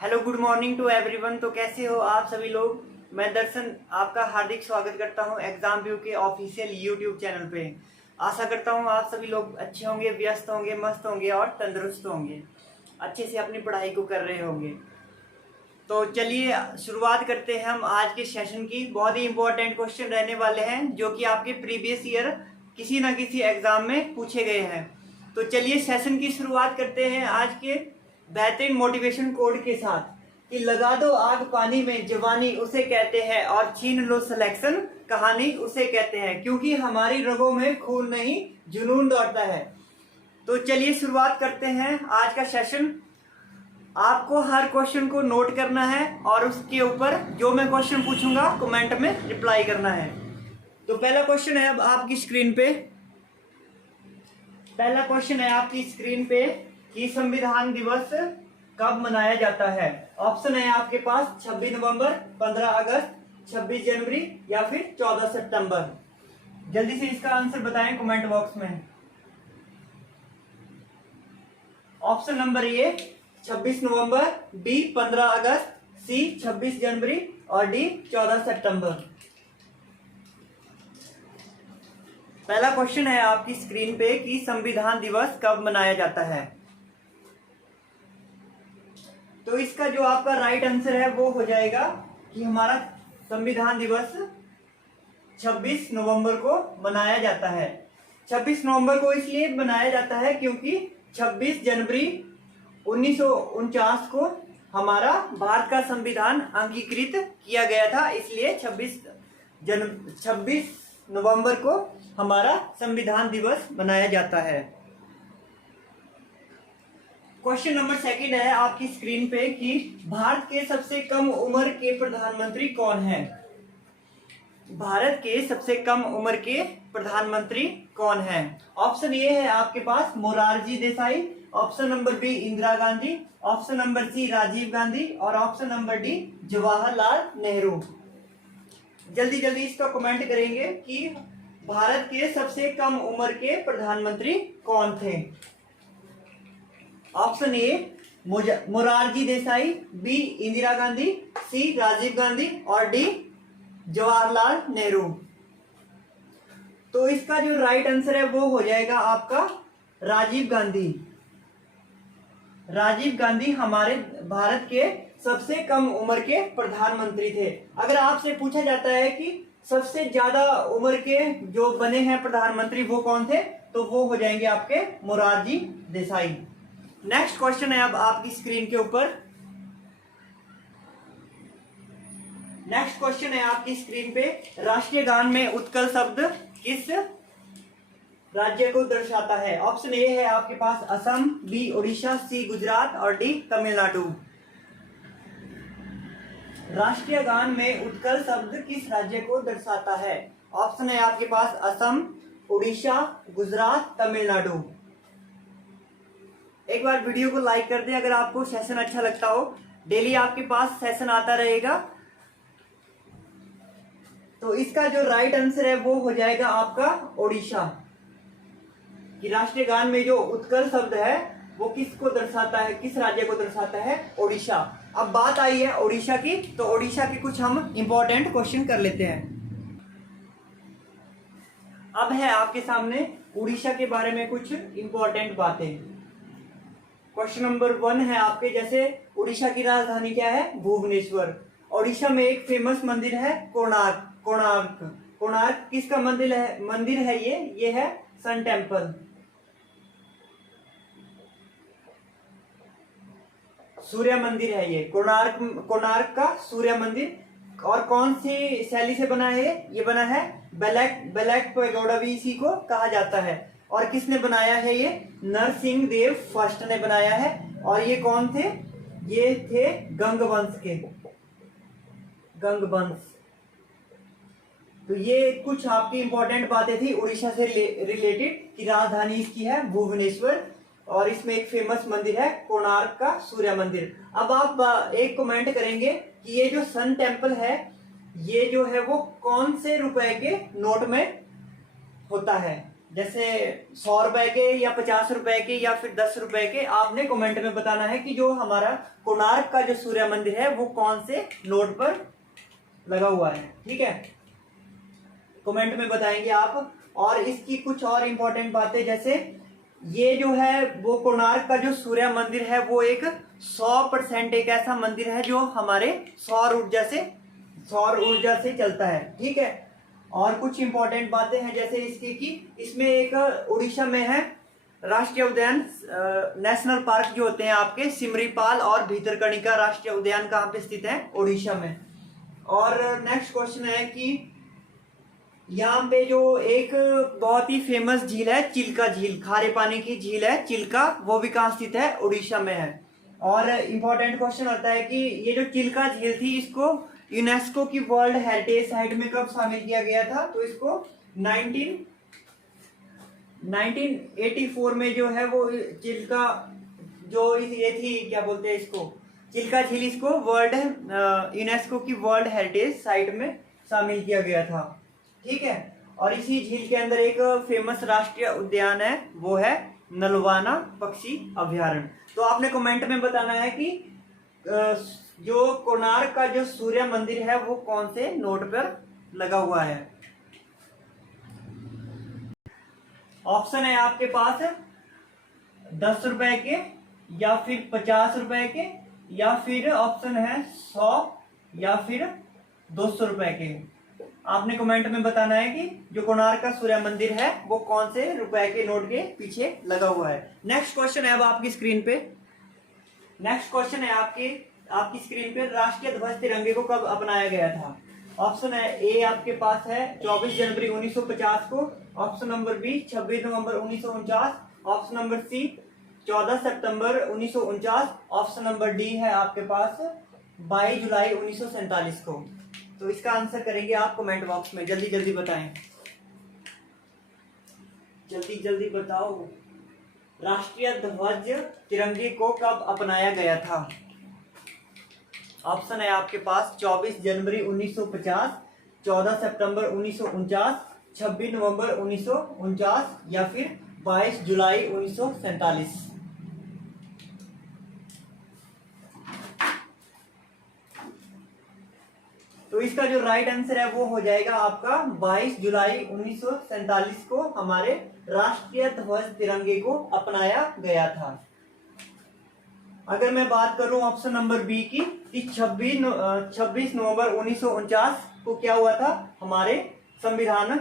Hello good morning to everyone. तो कैसे हो आप सभी लोग। मैं दर्शन आपका हार्दिक स्वागत करता हूं एग्जाम व्यू के ऑफिशियल यूट्यूब चैनल पे। आशा करता हूं आप सभी लोग अच्छे होंगे, व्यस्त होंगे, मस्त होंगे और तंदुरुस्त होंगे, अच्छे से अपनी पढ़ाई को कर रहे होंगे। तो चलिए शुरुआत करते हैं हम आज के सेशन की। बहुत ही इंपॉर्टेंट क्वेश्चन रहने वाले हैं जो कि आपके प्रीवियस ईयर किसी ना किसी एग्जाम में पूछे गए हैं। तो चलिए सेशन की शुरुआत करते हैं आज के बेहतरीन मोटिवेशन कोड के साथ कि लगा दो आग पानी में जवानी उसे कहते हैं और छीन लो सिलेक्शन कहानी उसे कहते हैं, क्योंकि हमारी रगों में खून नहीं जुनून दौड़ता है। तो चलिए शुरुआत करते हैं आज का सेशन। आपको हर क्वेश्चन को नोट करना है और उसके ऊपर जो मैं क्वेश्चन पूछूंगा कमेंट में रिप्लाई करना है। तो पहला क्वेश्चन है अब आपकी स्क्रीन पे। पहला क्वेश्चन है आपकी स्क्रीन पे कि संविधान दिवस कब मनाया जाता है। ऑप्शन है आपके पास 26 नवंबर, 15 अगस्त, 26 जनवरी या फिर 14 सितंबर। जल्दी से इसका आंसर बताएं कमेंट बॉक्स में। ऑप्शन नंबर ए 26 नवंबर, बी 15 अगस्त, सी 26 जनवरी और डी 14 सितंबर। पहला क्वेश्चन है आपकी स्क्रीन पे कि संविधान दिवस कब मनाया जाता है। तो इसका जो आपका राइट आंसर है वो हो जाएगा कि हमारा संविधान दिवस 26 नवंबर को मनाया जाता है। 26 नवंबर को इसलिए मनाया जाता है क्योंकि 26 जनवरी 1949 को हमारा भारत का संविधान अंगीकृत किया गया था, इसलिए 26 नवंबर को हमारा संविधान दिवस मनाया जाता है। क्वेश्चन नंबर सेकंड है आपकी स्क्रीन पे कि भारत के सबसे कम उम्र के प्रधानमंत्री कौन है। भारत के सबसे कम उम्र के प्रधानमंत्री कौन है। ऑप्शन ए है आपके पास Morarji Desai, option number B Indira Gandhi, option number C Rajiv Gandhi और option number D Jawaharlal Nehru. जल्दी जल्दी इसका कमेंट करेंगे कि भारत के सबसे कम उम्र के प्रधानमंत्री कौन थे। Option A Morarji Desai, B Indira Gandhi, C Rajiv Gandhi और डी जवाहरलाल नेहरू। तो इसका जो राइट आंसर है वो हो जाएगा आपका राजीव गांधी। राजीव गांधी हमारे भारत के सबसे कम उम्र के प्रधानमंत्री थे। अगर आपसे पूछा जाता है कि सबसे ज्यादा उम्र के जो बने हैं प्रधानमंत्री वो कौन थे, तो वो हो जाएंगे आपके मोरारजी देसाई। नेक्स्ट क्वेश्चन है अब आपकी स्क्रीन के ऊपर। नेक्स्ट क्वेश्चन है आपकी स्क्रीन पे राष्ट्रीय गान में उत्कल शब्द किस राज्य को दर्शाता है। ऑप्शन ए है आपके पास असम, बी उड़ीसा, सी गुजरात और डी तमिलनाडु। राष्ट्रीय गान में उत्कल शब्द किस राज्य को दर्शाता है। ऑप्शन है आपके पास असम, उड़ीसा, गुजरात, तमिलनाडु। एक बार वीडियो को लाइक कर दें अगर आपको सेशन अच्छा लगता हो। डेली आपके पास सेशन आता रहेगा। तो इसका जो राइट आंसर है वो हो जाएगा आपका उड़ीसा। कि राष्ट्रीय गान में जो उत्कल शब्द है वो किसको दर्शाता है, किस राज्य को दर्शाता है, उड़ीसा। अब बात आई है उड़ीसा की, तो उड़ीसा के कुछ हम इंपॉर्टेंट क्वेश्चन कर लेते हैं। अब है आपके सामने उड़ीसा के बारे में कुछ इंपॉर्टेंट बातें। क्वेश्चन नंबर 1 है आपके, जैसे उड़ीसा की राजधानी क्या है, भुवनेश्वर। उड़ीसा में एक फेमस मंदिर है कोणार्क। कोणार्क किसका मंदिर है ये है सन टेम्पल। सूर्य मंदिर है ये कोणार्क का सूर्य मंदिर। और कौन सी शैली से बना है ये बना है ब्लैक पैगोडा भी इसी को कहा जाता है। और किसने बनाया है ये, नरसिंह देव फर्स्ट ने बनाया है। और ये कौन थे, ये थे गंगवंश। तो ये कुछ आपकी इंपॉर्टेंट बातें थी उड़ीसा से रिलेटेड कि राजधानी इसकी है भुवनेश्वर और इसमें एक फेमस मंदिर है कोणार्क का सूर्य मंदिर। अब आप एक कमेंट करेंगे कि ये जो सन टेम्पल है ये जो है वो कौन से रुपए के नोट में होता है। जैसे 100 रुपए के या 50 रुपए के या फिर 10 रुपए के, आपने कमेंट में बताना है कि जो हमारा कोणार्क का जो सूर्य मंदिर है वो कौन से नोट पर लगा हुआ है। ठीक है, कमेंट में बताएंगे आप। और इसकी कुछ और इंपॉर्टेंट बातें, जैसे ये जो है वो कोणार्क का जो सूर्य मंदिर है वो एक 100% एक ऐसा मंदिर है जो हमारे सौर ऊर्जा से चलता है। ठीक है, और कुछ इंपॉर्टेंट बातें हैं जैसे इसकी कि इसमें एक उड़ीसा में है राष्ट्रीय उद्यान, नेशनल पार्क जो होते हैं आपके सिमरीपाल और भीतरकनिका राष्ट्रीय उद्यान कहाँ पे स्थित है? उड़ीसा में। और नेक्स्ट क्वेश्चन है कि यहाँ पे जो एक बहुत ही फेमस झील है चिल्का झील, खारे पानी की झील है चिल्का, वो भी कहाँ स्थित है? उड़ीसा में है। और इम्पोर्टेंट क्वेश्चन आता है कि ये जो चिल्का झील थी इसको यूनेस्को की वर्ल्ड हेरिटेज साइट में कब शामिल किया गया था? तो इसको 1984 में जो है वो चिल्का जो ये थी, क्या बोलते हैं इसको, चिल्का झील, इसको वर्ल्ड यूनेस्को की वर्ल्ड हेरिटेज साइट में शामिल किया गया था। ठीक है, और इसी झील के अंदर एक फेमस राष्ट्रीय उद्यान है, वो है नलवाना पक्षी अभयारण्य। तो आपने कमेंट में बताना है कि जो कोणार्क का जो सूर्य मंदिर है वो कौन से नोट पर लगा हुआ है। ऑप्शन है आपके पास 10 रुपए के या फिर 50 रुपए के या फिर ऑप्शन है 100 या फिर 200 रुपए के। आपने कमेंट में बताना है कि जो कोणार्क का सूर्य मंदिर है वो कौन से रुपए के नोट के पीछे लगा हुआ है। नेक्स्ट क्वेश्चन है अब आपकी स्क्रीन पे, नेक्स्ट क्वेश्चन है आपकी स्क्रीन पे, राष्ट्रीय ध्वज तिरंगे को कब अपनाया गया था? ऑप्शन है ए आपके पास है 24 जनवरी 1950 को, ऑप्शन नंबर बी 26 नवंबर 1949, ऑप्शन नंबर सी 14 सितंबर 1949, ऑप्शन नंबर डी है आपके पास 22 जुलाई 1947 को। तो इसका आंसर करेंगे आप कमेंट बॉक्स में, जल्दी जल्दी बताएं, जल्दी जल्दी बताओ। राष्ट्रीय ध्वज तिरंगे को कब अपनाया गया था? ऑप्शन है आपके पास 24 जनवरी 1950, 14 सितंबर 1949, 26 नवंबर 1949 या फिर 22 जुलाई 1947। तो इसका जो राइट आंसर है वो हो जाएगा आपका 22 जुलाई 1947 को हमारे राष्ट्रीय ध्वज तिरंगे को अपनाया गया था। अगर मैं बात करूं ऑप्शन नंबर बी की, 26 नवंबर 1949 को क्या हुआ था? हमारे संविधान,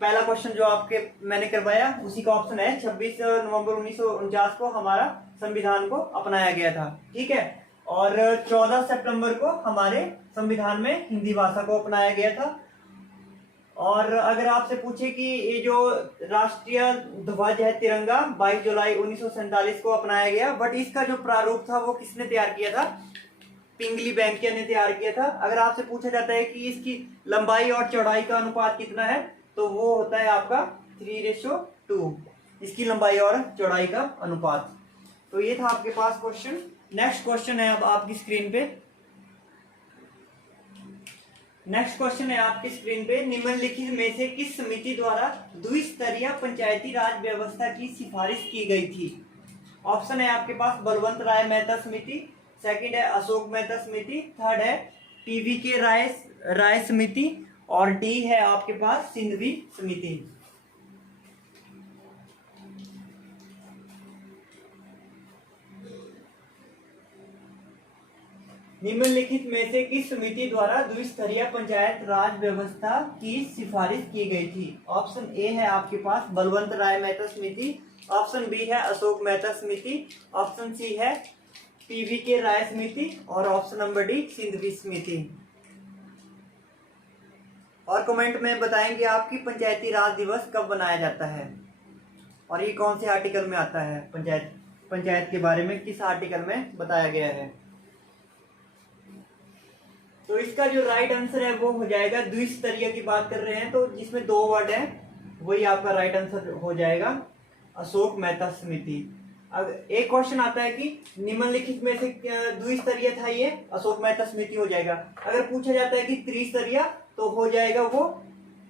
पहला क्वेश्चन जो आपके मैंने करवाया उसी का ऑप्शन है, 26 नवंबर 1949 को हमारा संविधान को अपनाया गया था। ठीक है, और 14 सितंबर को हमारे संविधान में हिंदी भाषा को अपनाया गया था। और अगर आपसे पूछे कि ये जो राष्ट्रीय ध्वज है तिरंगा 22 जुलाई 1947 को अपनाया गया, बट इसका जो प्रारूप था वो किसने तैयार किया था? पिंगली वेंकैया ने तैयार किया था। अगर आपसे पूछा जाता है कि इसकी लंबाई और चौड़ाई का अनुपात कितना है, तो वो होता है आपका 3:2, इसकी लंबाई और चौड़ाई का अनुपात। तो ये था आपके पास क्वेश्चन। नेक्स्ट क्वेश्चन है अब आपकी स्क्रीन पे, नेक्स्ट क्वेश्चन है आपकी स्क्रीन पे, निम्नलिखित में से किस समिति द्वारा द्विस्तरीय पंचायती राज व्यवस्था की सिफारिश की गई थी? ऑप्शन है आपके पास बलवंत राय मेहता समिति, सेकंड है अशोक मेहता समिति, थर्ड है टीवी के राय समिति और डी है आपके पास सिंधवी समिति। निम्नलिखित में से किस समिति द्वारा द्विस्तरीय पंचायत राज व्यवस्था की सिफारिश की गई थी? ऑप्शन ए है आपके पास बलवंत राय मेहता समिति, ऑप्शन बी है अशोक मेहता समिति, ऑप्शन सी है पीवी के राय समिति और ऑप्शन नंबर डी सिंधवी समिति। और कमेंट में बताएंगे आपकी पंचायती राज दिवस कब मनाया जाता है और ये कौन से आर्टिकल में आता है, पंचायत के बारे में किस आर्टिकल में बताया गया है। तो इसका जो राइट आंसर है वो हो जाएगा, द्विस्तरीय की बात कर रहे हैं तो जिसमें 2 वर्ड है वही आपका राइट आंसर हो जाएगा अशोक मेहता समिति। अब एक क्वेश्चन आता है कि निम्नलिखित में से द्विस्तरीय था, ये अशोक मेहता समिति हो जाएगा। अगर पूछा जाता है कि त्रिस्तरीय तो हो जाएगा वो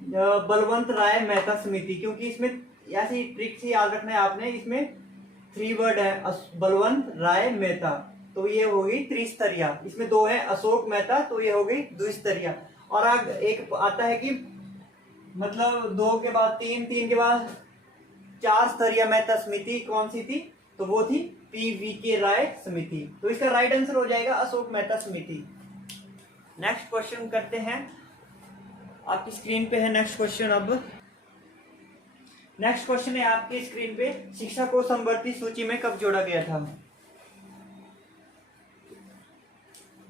बलवंत राय मेहता समिति, क्योंकि इसमें ऐसी ट्रिक से याद रखना है आपने। इसमें 3 वर्ड है, बलवंत राय मेहता, तो ये होगी त्रिस्तरीय। इसमें 2 है, अशोक मेहता, तो ये होगी द्विस्तरीय। और आगे एक आता है कि मतलब 2 के बाद 3, 3 के बाद 4 स्तरीय मेहता समिति कौन सी थी, तो वो थी PVK राय समिति। तो इसका राइट आंसर हो जाएगा अशोक मेहता समिति। नेक्स्ट क्वेश्चन करते हैं, आपकी स्क्रीन पे है नेक्स्ट क्वेश्चन। अब नेक्स्ट क्वेश्चन है आपकी स्क्रीन पे, शिक्षा को समवर्ती सूची में कब जोड़ा गया था?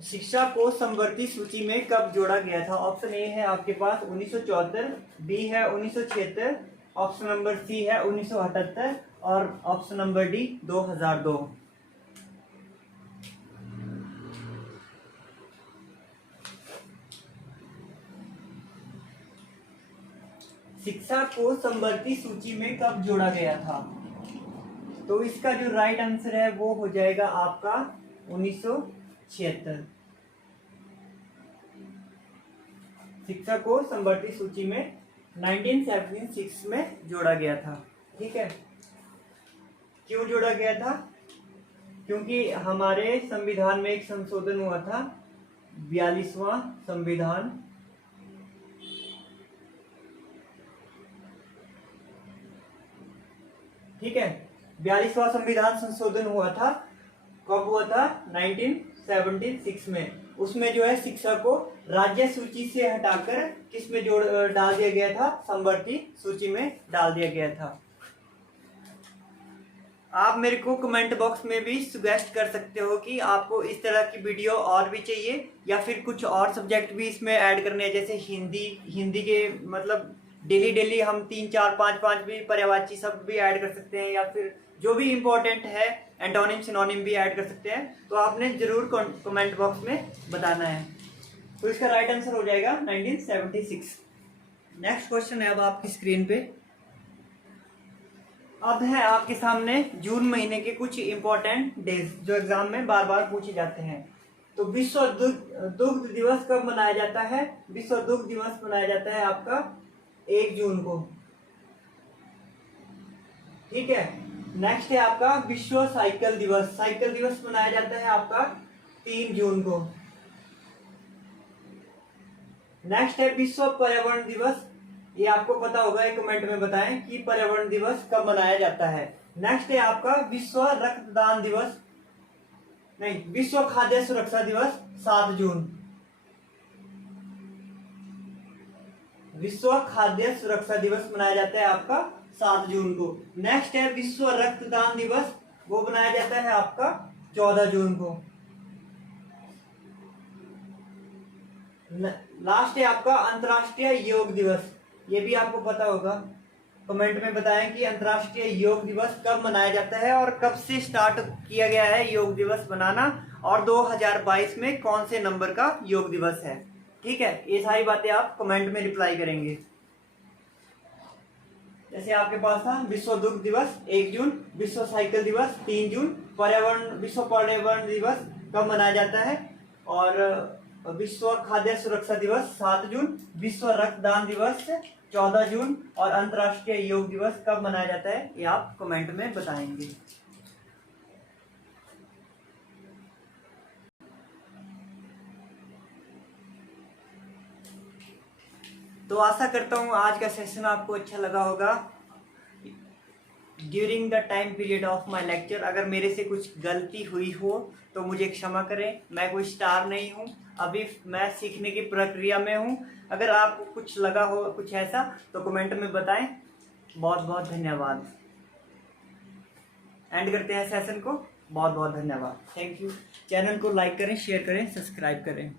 शिक्षा को समवर्ती सूची में कब जोड़ा गया था? ऑप्शन ए है आपके पास 1974, बी है 1976, ऑप्शन नंबर सी है 1978 और ऑप्शन नंबर डी 2002। शिक्षा को समवर्ती सूची में कब जोड़ा गया था? तो इसका जो राइट आंसर है वो हो जाएगा आपका 1976। शिक्षा को समवर्ती सूची में 1976 में जोड़ा गया था। ठीक है, क्यों जोड़ा गया था? क्योंकि हमारे संविधान में एक संशोधन हुआ था, 42वां संविधान। ठीक है, 42वां संविधान संशोधन हुआ था। कब हुआ था? 1976 में। उसमें जो है शिक्षा को राज्य सूची से हटाकर किस में डाल दिया गया था? समवर्ती सूची में डाल दिया गया था। आप मेरे को कमेंट बॉक्स में भी सजेस्ट कर सकते हो कि आपको इस तरह की वीडियो और भी चाहिए या फिर कुछ और सब्जेक्ट भी इसमें ऐड करने हैं, जैसे हिंदी के मतलब डेली हम 3, 4, 5 भी पर्यायवाची शब्द भी ऐड कर सकते हैं, या फिर जो भी इम्पोर्टेंट है एंटोनिम सिनोनिम भी ऐड कर सकते हैं। तो आपने जरूर कमेंट बॉक्स में बताना है। तो इसका राइट आंसर हो जाएगा 1976। नेक्स्ट क्वेश्चन है अब आपकी स्क्रीन पे। अब है आपके सामने जून महीने के कुछ इंपॉर्टेंट डेज जो एग्जाम में बार बार पूछे जाते हैं। तो विश्व दुग्ध दिवस कब मनाया जाता है? विश्व दुग्ध दिवस मनाया जाता है आपका 1 जून को। ठीक है, नेक्स्ट है आपका विश्व साइकिल दिवस। साइकिल दिवस मनाया जाता है आपका 3 जून को। नेक्स्ट है विश्व पर्यावरण दिवस। ये आपको पता होगा, एक कमेंट में बताएं कि पर्यावरण दिवस कब मनाया जाता है। नेक्स्ट है आपका विश्व रक्तदान दिवस, नहीं, विश्व खाद्य सुरक्षा दिवस 7 जून। विश्व खाद्य सुरक्षा दिवस मनाया जाता है आपका 7 जून को। नेक्स्ट है विश्व रक्तदान दिवस, वो मनाया जाता है आपका 14 जून को। लास्ट है आपका अंतर्राष्ट्रीय योग दिवस। ये भी आपको पता होगा, कमेंट में बताएं कि अंतर्राष्ट्रीय योग दिवस कब मनाया जाता है और कब से स्टार्ट किया गया है योग दिवस मनाना, और 2022 में कौन से नंबर का योग दिवस है। ठीक है, ये सारी बातें आप कमेंट में रिप्लाई करेंगे। जैसे आपके पास था विश्व दुग्ध दिवस 1 जून, विश्व साइकिल दिवस 3 जून, विश्व पर्यावरण दिवस कब मनाया जाता है, और विश्व खाद्य सुरक्षा दिवस 7 जून, विश्व रक्तदान दिवस 14 जून और अंतर्राष्ट्रीय योग दिवस कब मनाया जाता है, ये आप कमेंट में बताएंगे। तो आशा करता हूँ आज का सेशन आपको अच्छा लगा होगा। During the time period of my lecture अगर मेरे से कुछ गलती हुई हो तो मुझे क्षमा करें। मैं कोई स्टार नहीं हूँ, अभी मैं सीखने की प्रक्रिया में हूँ। अगर आपको कुछ लगा हो कुछ ऐसा तो कमेंट में बताएं। बहुत बहुत धन्यवाद। एंड करते हैं सेशन को। बहुत बहुत धन्यवाद, थैंक यू। चैनल को लाइक करें, शेयर करें, सब्सक्राइब करें।